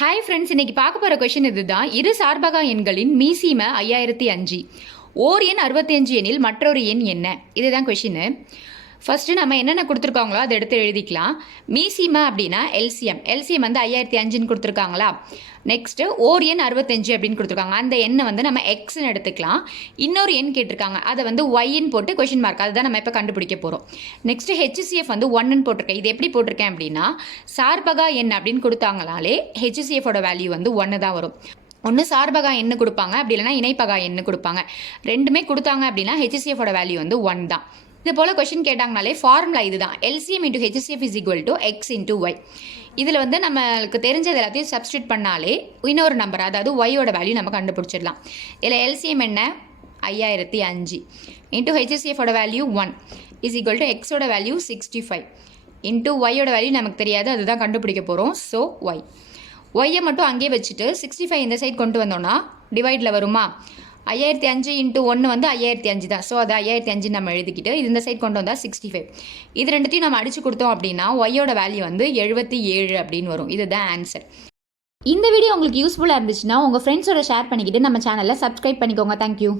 Hi friends இன்னைக்கு பார்க்க போகிற கொஷின் இதுதான். இரு சார்பகா எண்களின் மீசீம ஐயாயிரத்தி அஞ்சு. ஓர் எண் அறுபத்தி அஞ்சு எண்ணில் மற்றொரு எண் என்ன? இதுதான் கொஷின் ஃபஸ்ட்டு நம்ம என்னென்ன கொடுத்துருக்காங்களோ அதை எடுத்து எழுதிக்கலாம். மீசிம அப்படின்னா எல்சிஎம். எல்சிஎம் வந்து ஐயாயிரத்தி அஞ்சுன்னு கொடுத்துருக்காங்களா? நெக்ஸ்ட்டு ஓர் எண் அறுபத்தஞ்சு அப்படின்னு கொடுத்துருக்காங்க. அந்த எண்ணை வந்து நம்ம எக்ஸ்ன்னு எடுத்துக்கலாம். இன்னொரு எண் கேட்டிருக்காங்க. அதை வந்து ஒய்ன்னு போட்டு கொஷின் மார்க் அதுதான் நம்ம இப்போ கண்டுபிடிக்க போகிறோம் நெக்ஸ்ட் ஹெச்சிசிஎஃப் வந்து ஒன்னு போட்டிருக்கேன். இது எப்படி போட்டிருக்கேன் அப்படின்னா சார்பகா எண் அப்படின்னு கொடுத்தாங்கனாலே ஹெச்சிசிஎஃபோட வேல்யூ வந்து ஒன்று தான் வரும். ஒன்று சார்பகா எண்ணு கொடுப்பாங்க. அப்படி இல்லைன்னா இணைப்பகா எண்ணு கொடுப்பாங்க. ரெண்டுமே கொடுத்தாங்க அப்படின்னா ஹெச்சிசிஎஃபோட வேல்யூ வந்து ஒன் தான். இது போல் கொஷின் கேட்டாங்கனாலே ஃபார்முலா இதுதான். LCM into HCF is equal to x into y இதில் வந்து நம்மளுக்கு தெரிஞ்சது எல்லாத்தையும் சப்ஸ்டியூட் பண்ணாலே இன்னொரு நம்பர் அதாவது ஒய்யோட வேல்யூ நம்ம கண்டுபிடிச்சிடலாம். இதில் எல்சிஎம் என்ன? ஐயாயிரத்தி அஞ்சு. Into ஹெச்சிஎஃபோட value one is equal to எக்ஸோட வேல்யூ சிக்ஸ்டி ஃபைவ் இன்டூ ஒய்யோட வேல்யூ நமக்கு தெரியாது அதுதான் கண்டுபிடிக்க போகிறோம் ஸோ ஒய் ஒய்யை மட்டும் அங்கேயே வச்சுட்டு சிக்ஸ்டி ஃபைவ் இந்த சைட் கொண்டு வந்தோம்னா டிவைடில் வருமா? ஐயாயிரத்தி அஞ்சு இன்ட்டு ஒன்று வந்து ஐயாயிரத்தி அஞ்சு தான். ஸோ அது ஐயாயிரத்தி அஞ்சு நம்ம எழுதிக்கிட்டு இது இந்த சைட் கொண்டு வந்தால் சிக்ஸ்டி ஃபைவ் இது ரெண்டுத்தையும் நம்ம அடிச்சு கொடுத்தோம் அப்படின்னா ஒய்யோட வேல்யூ வந்து எழுபத்தி ஏழு அப்படின்னு வரும். இதுதான் ஆன்சர் இந்த வீடியோ உங்களுக்கு யூஸ்ஃபுல்லாக இருந்துச்சுன்னா உங்கள் ஃப்ரெண்ட்ஸோட ஷேர் பண்ணிக்கிட்டு நம்ம சேனலை சப்ஸ்கிரைப் பண்ணிக்கோங்க. தேங்க்யூ